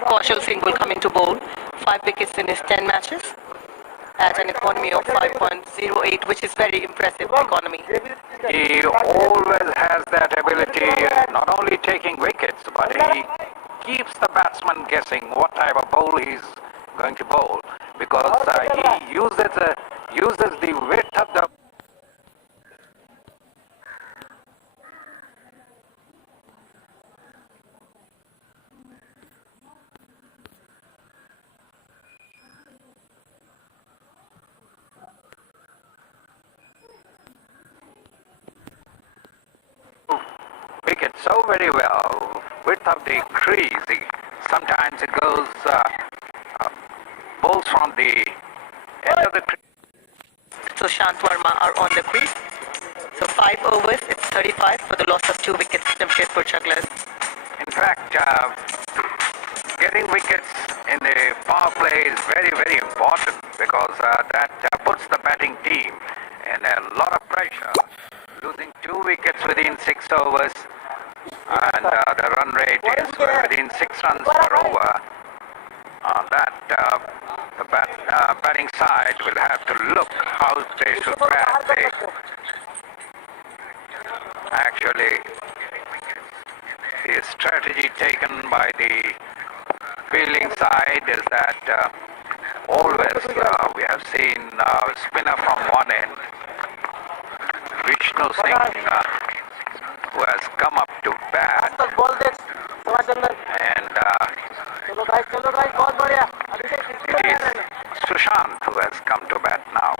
Kaushal Singh will come into bowl. 5 wickets in his 10 matches at an economy of 5.08, which is very impressive economy. He always has that ability, not only taking wickets, but he keeps the batsman guessing what type of bowl he's going to bowl, because he uses the width of the wicket so very well. Width of the crease, sometimes it goes bowls from the end of the crease. So Shant Verma are on the crease. So 5 overs, it's 35 for the loss of 2 wickets, Jamshedpur Jugglers. In fact, getting wickets in the power play is very, very important, because that puts the batting team in a lot of pressure. Losing 2 wickets within 6 overs, and the run rate is within 6 runs per over. The batting side will have to look how they should bat. Actually, the strategy taken by the fielding side is that always we have seen spinner from one end, Vishnu Singh, who has come up to bat, and it is Sushant who has come to bat now.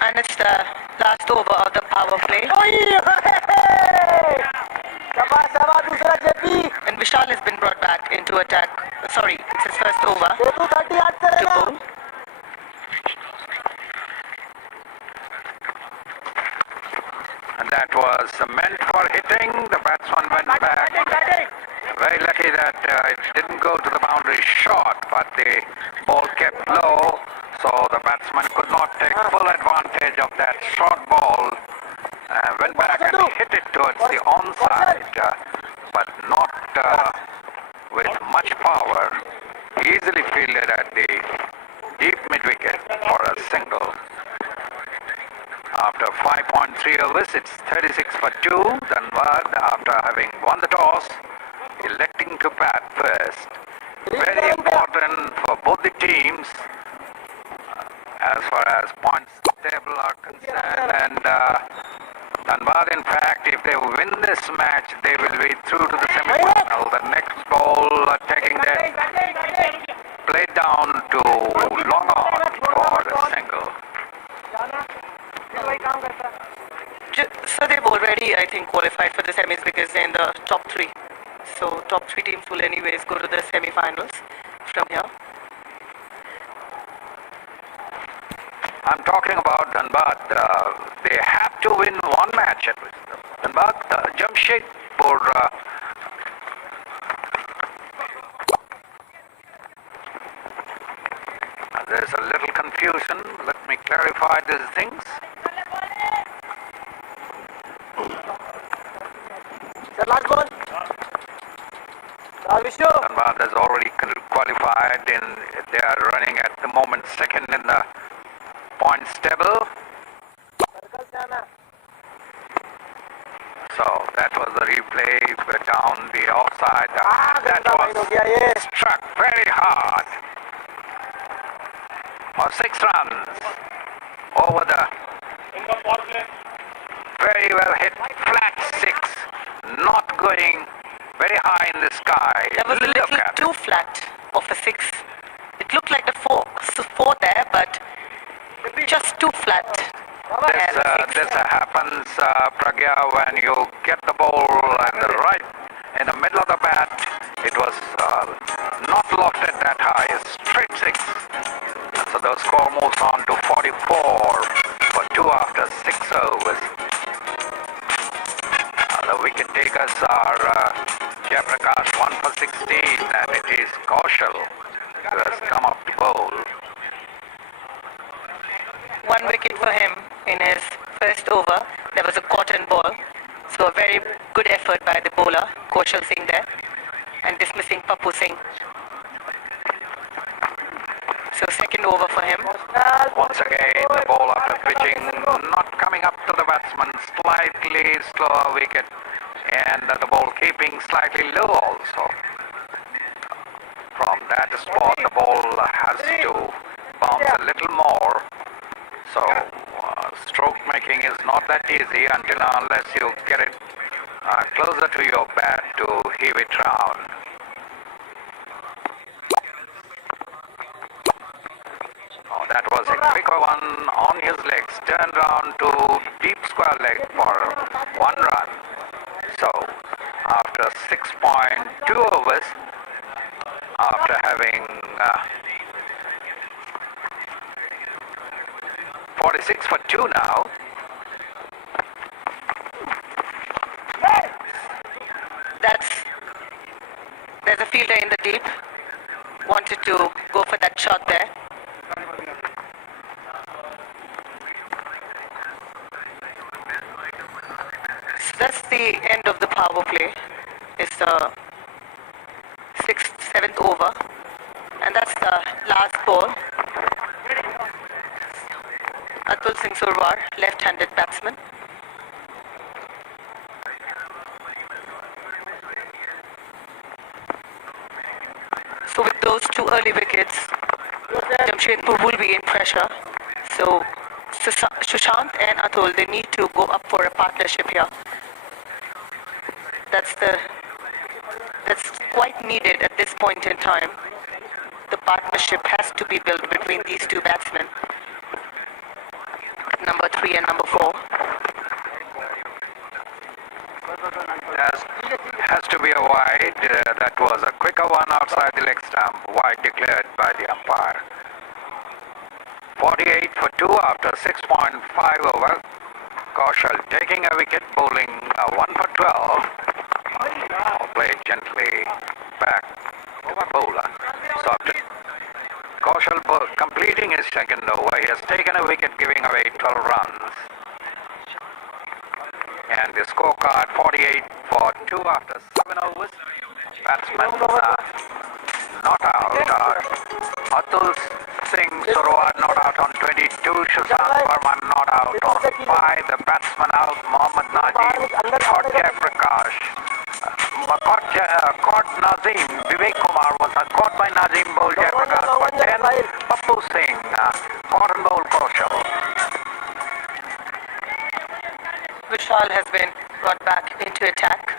And it's the last over of the power play. And Vishal has been brought back into attack. Sorry, it's his first over to bowl. And that was meant for hitting. The batsman went back. Very lucky that it didn't go to the boundary short, but the ball kept low, so the batsman could not take full advantage of that short ball. Went back and hit it towards the onside, but not with much power. Easily fielded at the deep mid-wicket for a single. After 5.3 overs, it's 36 for 2. Dhanbad, after having won the toss, electing to bat first. Very important for both the teams as far as points table are concerned. And Dhanbad, in fact, if they win this match, they will be through to the semi-final. The next ball taking that play down to long on for a single. So they've already, I think, qualified for the semis because they're in the top 3. So top 3 teams will anyways go to the semi-finals from here. I'm talking about Dhanbad. They have to win one match at least. Dhanbad, Jamshedpur. There's a little confusion. Let me clarify these things. Dhanbad has already qualified. They are running at the moment second in the points table. So that was the replay down the offside. That was struck very hard for 6 runs over the very well hit flat 6, not going very high in the sky. That was a little too flat of a 6. It looked like the 4 there, but just too flat. This happens, Pragya, when you get the ball in the middle of the bat. It was not lofted that high, a straight 6. So the score moves on to 44 for 2 after 6 overs. The wicket takers are Jayaprakash 1 for 16, and it is Kaushal who has come up to bowl. 1 wicket for him in his first over. There was a cotton ball. So a very good effort by the bowler, Kaushal Singh there, and dismissing Papu Singh. So second over for him. Once again, the ball after pitching, not coming up to the batsman, slightly slower wicket, and the ball keeping slightly low also. From that spot, the ball has to bounce a little more. So, stroke making is not that easy unless you get it closer to your bat to heave it round. Oh, that was a quicker one on his legs, turned round to deep square leg for 1 run. So, after 6.2 overs, after having 46 for 2 now, there's a fielder in the deep, wanted to go for that shot there. So that's the end of the power play. It's the 6th, 7th over, and that's the last ball. Atul Singh Surwar, left-handed batsman. So with those 2 early wickets, Jamshedpur will be in pressure. So Sushant and Atul, they need to go up for a partnership here. That's quite needed at this point in time. The partnership has to be built between these 2 batsmen, number 3 and number 4. has to be a wide. That was a quicker one outside the leg stump. Wide declared by the umpire. 48 for 2 after 6.5 over. Kaushal taking a wicket, bowling 1 for 12. Played gently back to the bowler. So after Kaushal completing his second over, he has taken a wicket, giving away 12 runs. And the scorecard 48 for 2 after 7 overs. Batsman not out. Atul Singh Surwar not out on 22. Sushant Verma not out on 5. The batsman out. Mohammad Najim caught Jayaprakash. Caught Nazim. Vivek Kumar was caught by Nazim, bowled Jayaprakash for 10. Pappu Singh caught and bowled Kaushal. Vishal has been brought back into attack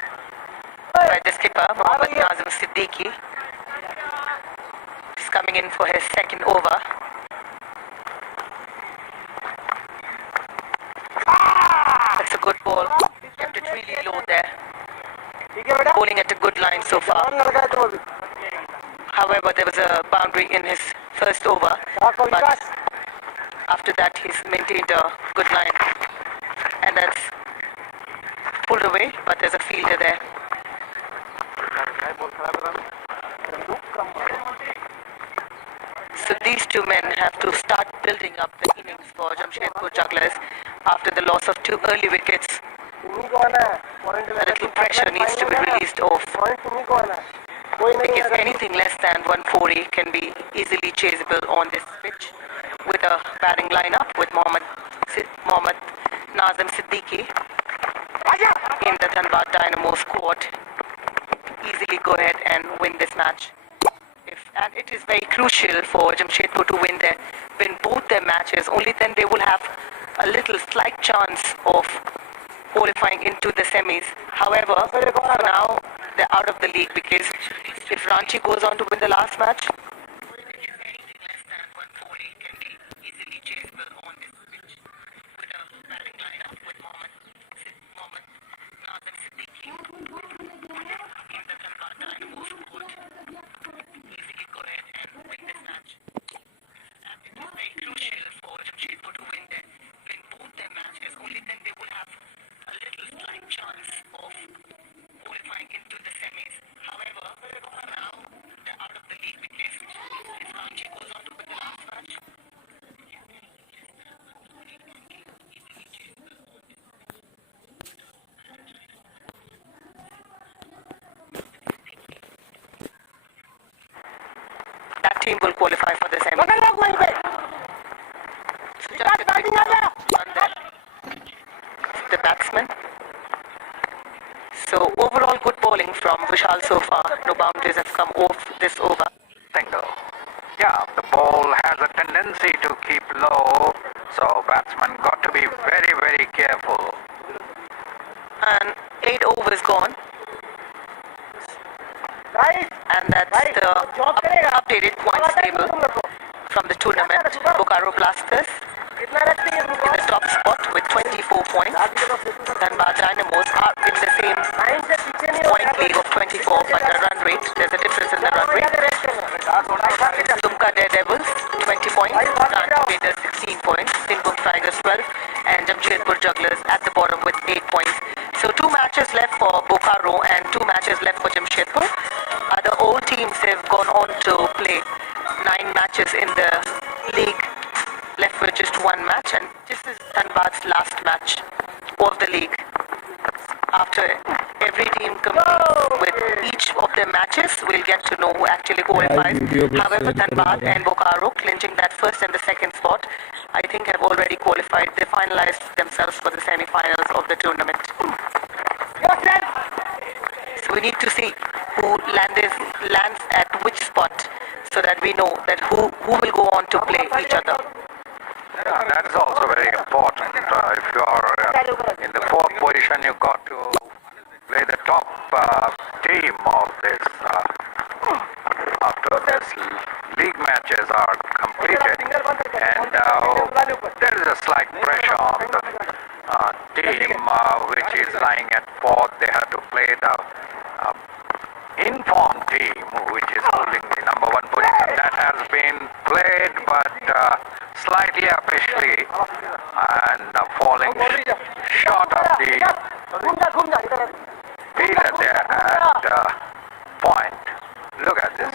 by the skipper, Mohammad Nazim Siddiqui. He's coming in for his second over. That's a good ball. Kept it really low there. Bowling at a good line so far. However, there was a boundary in his first over, but after that he's maintained a good line. And that's pulled away, but there's a fielder there. So these 2 men have to start building up the innings for Jamshedpur jugglers after the loss of 2 early wickets. A little pressure needs to be released off, because anything less than 140 can be easily chaseable on this pitch with a batting lineup with Mohammad Nazim Siddiqui in the Dhanbad Dynamo squad. Easily go ahead and win this match. And it is very crucial for Jamshedpur to win both their matches. Only then they will have a little slight chance of qualifying into the semis. However, for now they're out of the league, because if Ranchi goes on to win the last match, anything less than 140 can be easily chaseable on this pitch with a batting lineup with Mohammad Nazim Siddiqui in the Dhanbad Dynamo squad. Easily go ahead and win this match. And it is very crucial for Jamshedpur to win both their matches. Only then they will have a little slight chance of qualifying into the semis. However, for now they're out of the league, because team will qualify for the semi. The batsman. So overall good bowling from Vishal so far. No boundaries have come off this over. Single. Yeah, the ball has a tendency to keep low, so batsman got to be very, very careful. And 8 overs gone. And that's the updated points table from the tournament. Bokaro Blasters in the top spot with 24 points. Dhanbad Dynamos are in the same point lead of 24, but the run rate, there's a difference in the run rate. Dumka Daredevils 20 points, Kanchi Raiders 16 points, Singhbum Tigers 12, and Jamshedpur Jugglers at the bottom with 8 points. So 2 matches left for Bokaro and 2 matches left for Jamshedpur. Other old teams have gone on to play 9 matches in the league, left with just 1 match, and this is Dhanbad's last match of the league. After every team competes with each of their matches, we'll get to know who actually qualifies. However, Dhanbad and Bokaro clinching that first and the second spot, I think have already qualified. They finalized themselves for the semi-finals of the tournament. So we need to see who lands at which spot, so that we know that who will go on to play each other. Yeah, that is also very important. If you are in the 4th position, you got to play the top team of this after this league matches are completed. And there is a slight pressure on the team which is lying at 4th. They have to play the informed team which is holding the number 1 position. That has been played, but slightly officially and falling short of the fielder there at point. Look at this.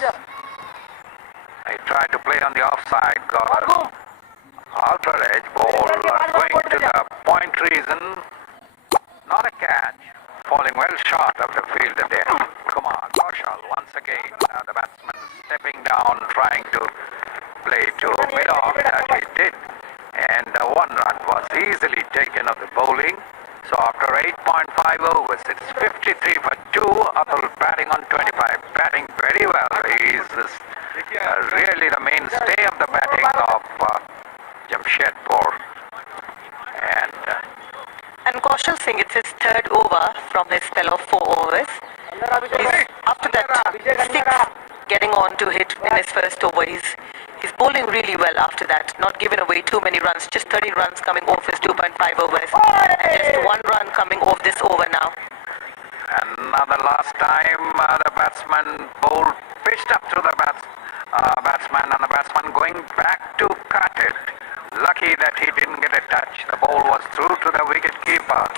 I tried to play on the offside, got an outer edge ball going to the point region. Not a catch, falling well short of the fielder there. Come on, Kaushal once again, the batsman stepping down, trying to play to mid-off, that he did, and 1 run was easily taken of the bowling. So after 8.5 overs, it's 53 for 2. Atul batting on 25, batting very well. He is really the mainstay of the batting of Jamshedpur. And Kaushal Singh, it's his 3rd over from his spell of 4 overs. After that 6 getting on to hit in his first over, he's bowling really well after that, not giving away too many runs, just 13 runs coming off his 2.5 overs, and just 1 run coming off this over now. Another last time the batsman bowled, pitched up to the batsman, and the batsman going back to cut it. Lucky that he didn't get a touch. The ball was through to the wicket keeper.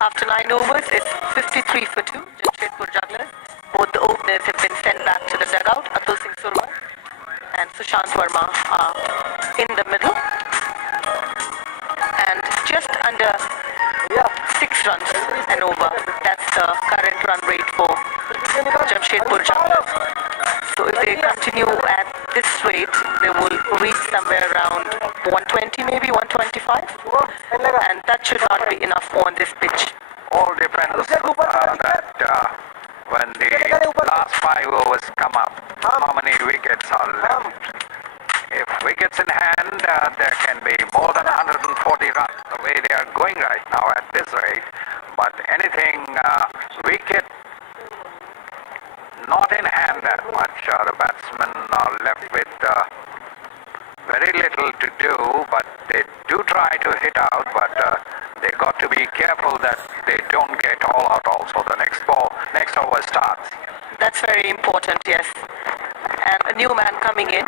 After 9 overs, it's 53 for 2, Jamshedpur Jugglers. Both the openers have been sent back to the dugout. Atul Singh Surma and Sushant Verma are in the middle. And just under 6 runs and over. That's the current run rate for Jamshedpur Jugglers. So if they continue at this rate, they will reach somewhere around 120, maybe 125. And that should not be enough on this pitch. All depends that when the last 5 overs come up, how many wickets are left. If wickets in hand, there can be more than 140 runs the way they are going right now at this rate. But anything wicket not in hand that much, the batsmen are left with very little to do, but they do try to hit out, but they got to be careful that they don't get all out also. The next over starts. That's very important, yes. And a new man coming in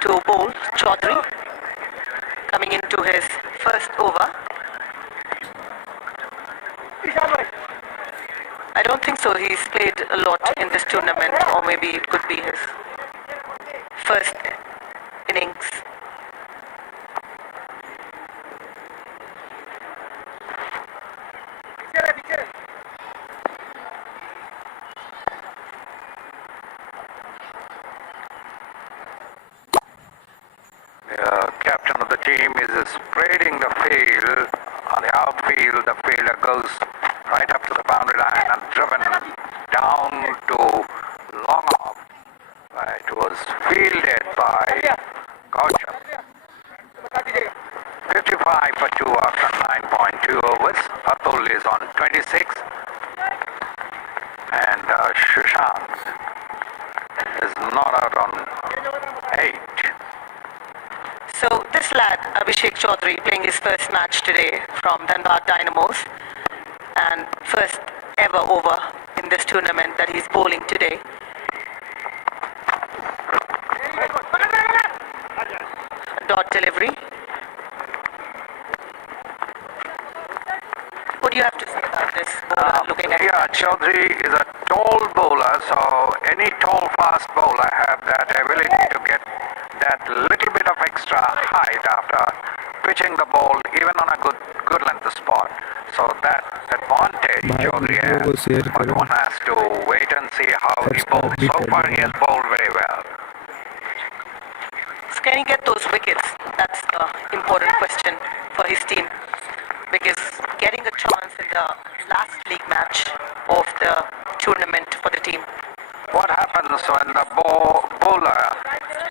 to bowl, Chaudhary, coming into his first over. I don't think so. He's played a lot in this tournament, or maybe it could be his first innings. field, on the outfield, the fielder goes right up to the boundary line and driven down to long off. It was fielded by Kaushal. 55 for 2 after 9.2 overs. Atul is on 26 and Sushant is not out on 8. So this lad, Abhishek Chaudhary, playing his first match today from Dhanbad Dynamos and first ever over in this tournament that he's bowling today. Dot delivery. What do you have to say about this bowler looking at? Yeah, Chaudhary is a tall bowler, so any tall fast bowler have that ability to get that little bit of extra height after pitching the ball even on a good length spot. So that advantage Chaudhary has, but one has to wait and see how he bowls. So far he has bowled very well. So can he get those wickets? That's the important question for his team, because getting a chance in the last league match of the tournament for the team. What happens when the bowler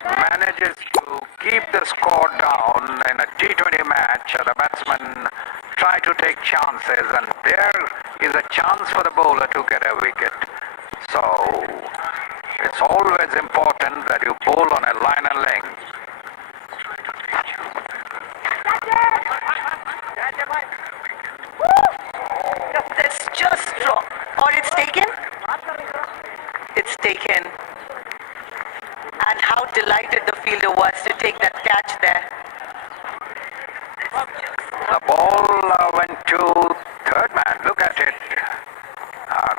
manages to keep the score down in a T20 match? The batsmen try to take chances, and there is a chance for the bowler to get a wicket. So it's always important that you bowl on a line and length. That's just wrong. Or it's taken? It's taken. And how delighted the fielder was to take that catch there. The ball went to third man. Look at it.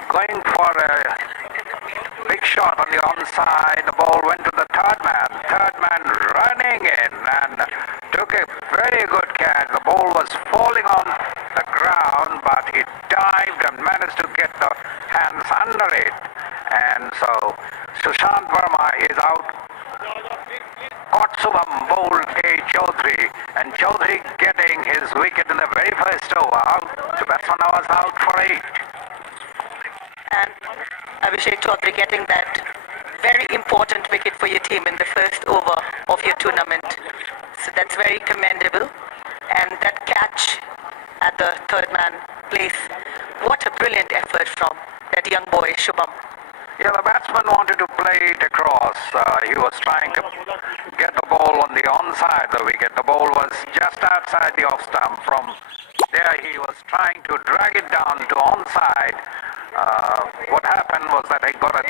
Going for a big shot on the onside. The ball went to the third man. Third man running in and took a very good catch. The ball was falling on the ground, but he dived and managed to get the hands under it. And so Sushant Verma is out. Kotsubam bowled A. Chaudhary, and Chaudhary getting his wicket in the very first over. The batsman was out for 8. And Abhishek Chaudhary getting that very important wicket for your team in the first over of your tournament. So that's very commendable. And that catch at the third man place, what a brilliant effort from that young boy, Shubham. Yeah, the batsman wanted to play it across. He was trying to get the ball on the onside of the wicket. The ball was just outside the off stump. From there he was trying to drag it down to onside. What happened was that he got a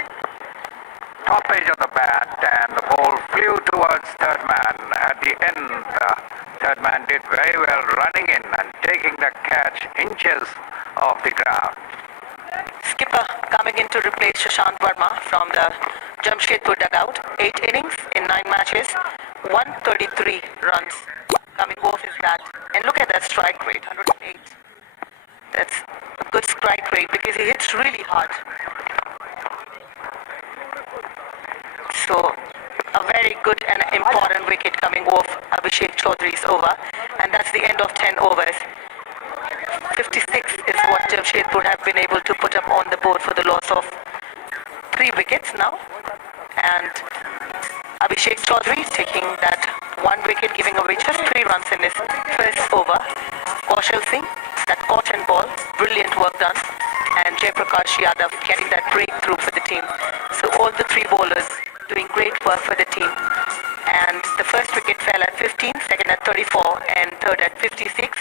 top edge of the bat and the ball flew towards third man. At the end, third man did very well running in and taking the catch inches off the ground. Skipper coming in to replace Sushant Verma from the Jamshedpur dugout. 8 innings in 9 matches, 133 runs coming off his bat. And look at that strike rate, 108. That's a good strike rate because he hits really hard. So a very good and important wicket coming off Abhishek Chaudhary's over. And that's the end of 10 overs. 56 is what Jamshedpur have been able to put up on the board for the loss of 3 wickets now. And Abhishek Chaudhary is taking that 1 wicket, giving away just 3 runs in his first over. Kaushal Singh, that caught and ball, brilliant work done. And Jaiprakash Yadav getting that breakthrough for the team. So all the 3 bowlers doing great work for the team. And the first wicket fell at 15, second at 34, and third at 56.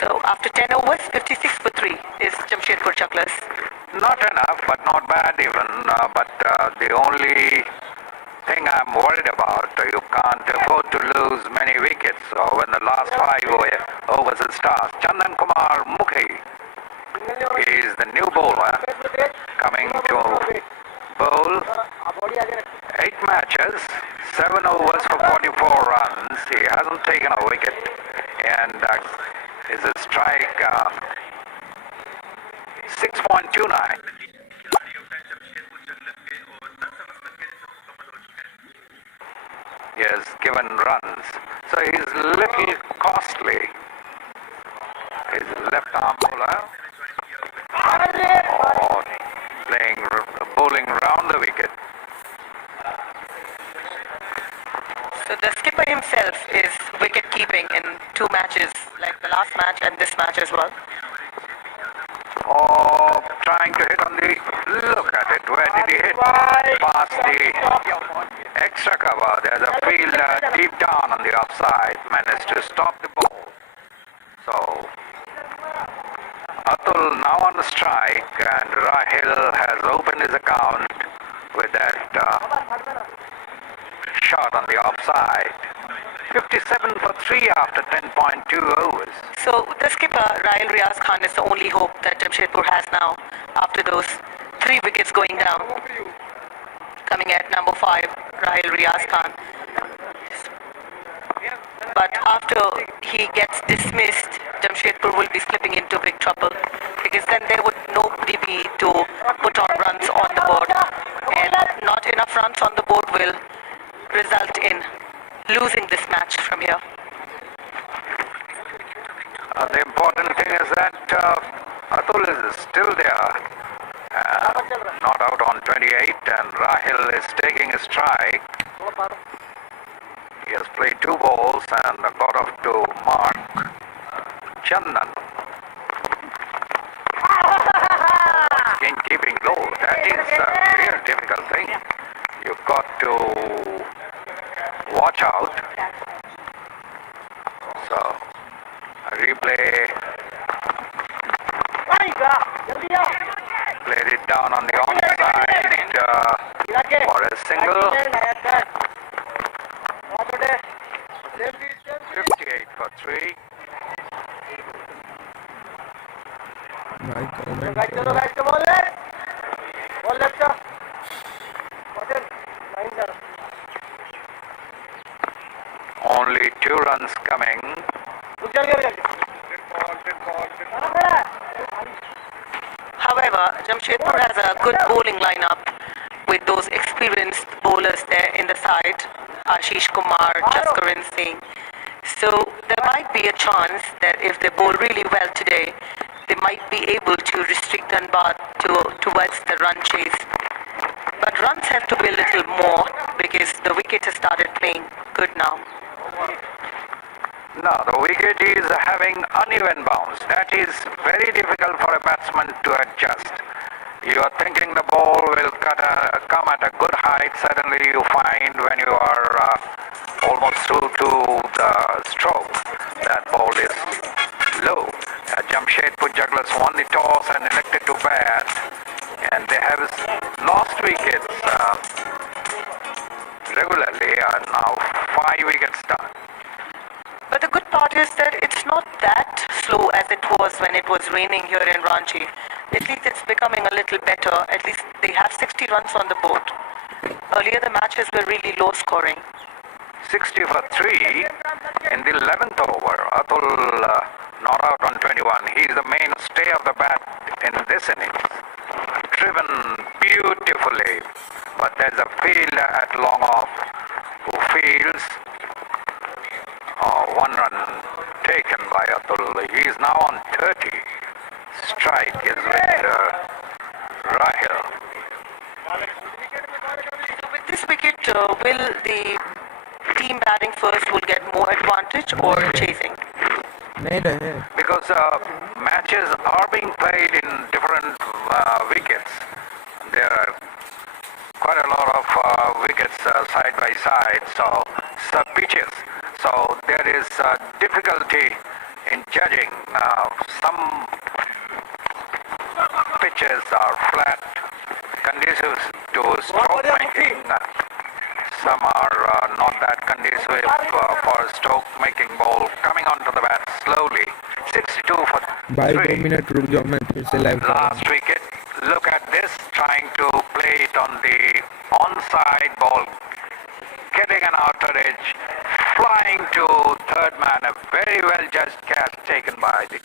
So after 10 overs, 56 for 3 is Jamshedpur Chaklas. Not enough, but not bad even. But the only thing I'm worried about, you can't afford to lose many wickets. So when the last 5 overs starts, Chandan Kumar Mukhi is the new bowler coming to bowl 8 matches, 7 overs for 44 runs. He hasn't taken a wicket, and is a strike 6.29. He has given runs, so he's little costly. left arm bowler. Oh, bowling round the wicket. So the skipper himself is wicket keeping in 2 matches, like the last match and this match as well. Oh, trying to hit on the... Look at it. Where did he hit? Past the extra cover. There's a fielder deep down on the offside. Managed to stop the ball. So, Atul now on the strike, and Rahil has opened his account with that shot on the offside. 57 for 3 after 10.2 overs. So the skipper, Rahil Riaz Khan, is the only hope that Jamshedpur has now after those 3 wickets going down. Coming at number 5, Rahil Riaz Khan. But after he gets dismissed, Jamshedpur will be slipping into big trouble, because then there would nobody be to put on runs on the board, and not enough runs on the board will result in losing this match from here. The important thing is that Atul is still there, not out on 28, and Rahil is taking a strike. He has played 2 balls and got off to Mark Chandan. In keeping low, that is a real difficult thing. You've got to watch out. So, replay. Played it down on the onside for a single. 58 for 3. Only 2 runs coming. However, Jamshedpur has a good bowling lineup with those experienced bowlers there in the side, Ashish Kumar, Jaskaran Singh. So there might be a chance that if they bowl really well today, they might be able to restrict Dhanbad towards the run chase. But runs have to be a little more, because the wicket has started playing good now. Now the wicket is having uneven bounce. That is very difficult for a batsman to adjust. You are thinking the ball will come at a good height. Suddenly you find when you are almost through to the stroke, that ball is low. Jamshedpur jugglers won the toss and elected to bat, and they have lost wickets regularly, and now 5 wickets down. But the good part is that it's not that slow as it was when it was raining here in Ranchi. At least it's becoming a little better. At least they have 60 runs on the board. Earlier the matches were really low scoring. 60 for 3 in the 11th over. Atul not out on 21. He is the mainstay of the bat in this innings. Driven beautifully. But there's a fielder at long off who fields. 1 run taken by Atul. He is now on 30. Strike is with Rahil. With this wicket, will the team batting first will get more advantage or chasing? Because matches are being played in different wickets. There are quite a lot of wickets side by side, so pitches. So there is difficulty in judging. Some pitches are flat, conducive to stroke making. Some are not that conducive for stroke making ball coming onto the bat slowly. 62 for 3. Last wicket. Look at this, trying to play it on the onside ball, getting an outer edge, flying to third man. A very well judged catch taken by the